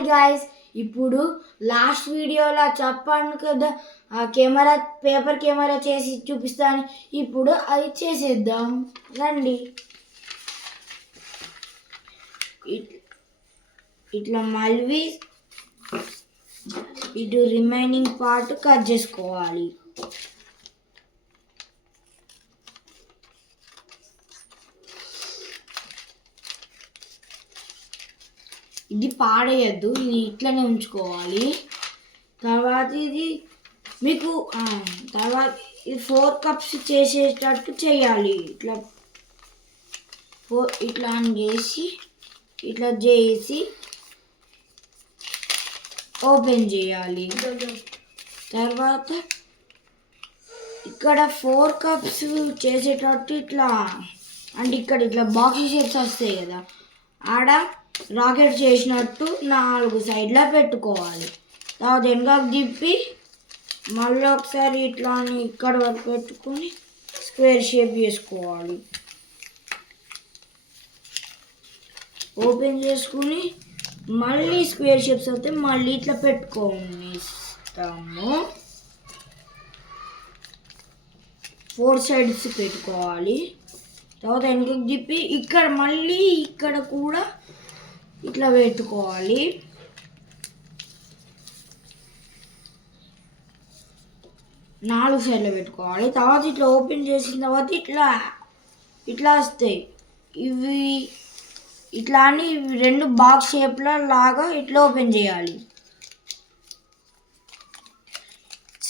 Hi guys, ఇప్పుడు last వీడియోలో చెప్పాను కదా కెమెరా పేపర్ కెమెరా చేసి చూపిస్తాను. ఇప్పుడు అది చేసేద్దాం రండి. ఇట్లా మళ్ళీ ఇటు రిమైనింగ్ పార్ట్ కట్ చేసుకోవాలి. ఇది పాడేయద్దు, ఇది ఇట్లనే ఉంచుకోవాలి. తర్వాత ఇది మీకు తర్వాత ఇది 4 కప్స్ చేసేటట్టు చేయాలి. ఇట్లా చేసి ఇట్లా చేసి ఓపెన్ చేయాలి. తర్వాత ఇక్కడ 4 కప్స్ చేసేటట్టు ఇట్లా అంటే ఇక్కడ ఇట్లా బాక్స్ షేప్స్ వస్తాయి కదా, ఆడ రాకెట్ చేసినట్టు 4 సైడ్లా పెట్టుకోవాలి. తర్వాత వెనకకు తిప్పి మళ్ళీ ఒకసారి ఇట్లా ఇక్కడ వరకు పెట్టుకొని స్క్వేర్ షేప్ చేసుకోవాలి. ఓపెన్ చేసుకుని మళ్ళీ స్క్వేర్ షేప్స్ అయితే మళ్ళీ ఇట్లా పెట్టుకోనిస్తాము. 4 సైడ్స్ పెట్టుకోవాలి. తర్వాత వెనకకు తిప్పి ఇక్కడ మళ్ళీ ఇక్కడ కూడా ఇట్లా పెట్టుకోవాలి. నాలుగు సైడ్లో పెట్టుకోవాలి. తర్వాత ఇట్లా ఓపెన్ చేసిన తర్వాత ఇట్లా వస్తాయి. ఇవి ఇట్లా అని 2 బాక్స్ షేప్లో లాగా ఇట్లా ఓపెన్ చేయాలి.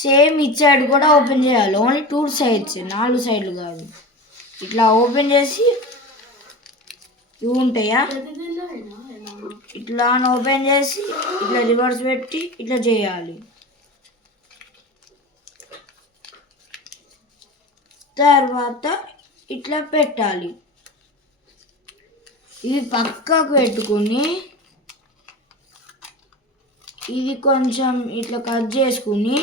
సేమ్ ఇటు సైడ్ కూడా ఓపెన్ చేయాలి. ఓన్లీ 2 సైడ్స్, 4 సైడ్లు కాదు. ఇట్లా ఓపెన్ చేసి ఇవి ఉంటాయా, ఇట్లా ఓపెన్ చేసి ఇట్లా రివర్స్ పెట్టి ఇట్లా చేయాలి. తర్వాత ఇట్లా పెట్టాలి. ఇది పక్కకు పెట్టుకుని ఇది కొంచెం ఇట్లా కట్ చేసుకుని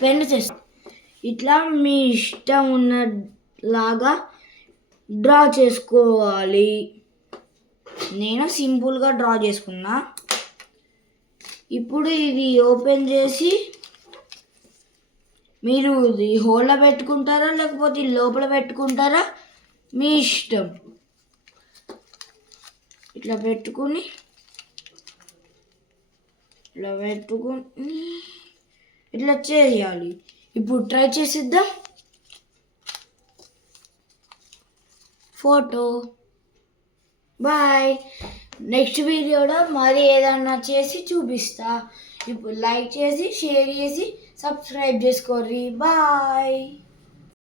పెన్ను చేస్తా ఇట్లా మీ ఇష్టం ఉన్నలాగా డ్రా చేసుకోవాలి. నేను సింపుల్గా డ్రా చేసుకున్నా. ఇప్పుడు ఇది ఓపెన్ చేసి మీరు ఇది హోల్లో పెట్టుకుంటారా లేకపోతే లోపల పెట్టుకుంటారా మీ ఇష్టం. ఇట్లా పెట్టుకుని ఇట్లా చేయాలి. ఇప్పుడు ట్రై చేసిద్దాం. Photo bye. నెక్స్ట్ వీడియోలో మరి ఏదన్నా చేసి చూపిస్తా. ఇప్పుడు లైక్ చేసి షేర్ చేసి సబ్స్క్రైబ్ చేసుకోర్రి. బాయ్.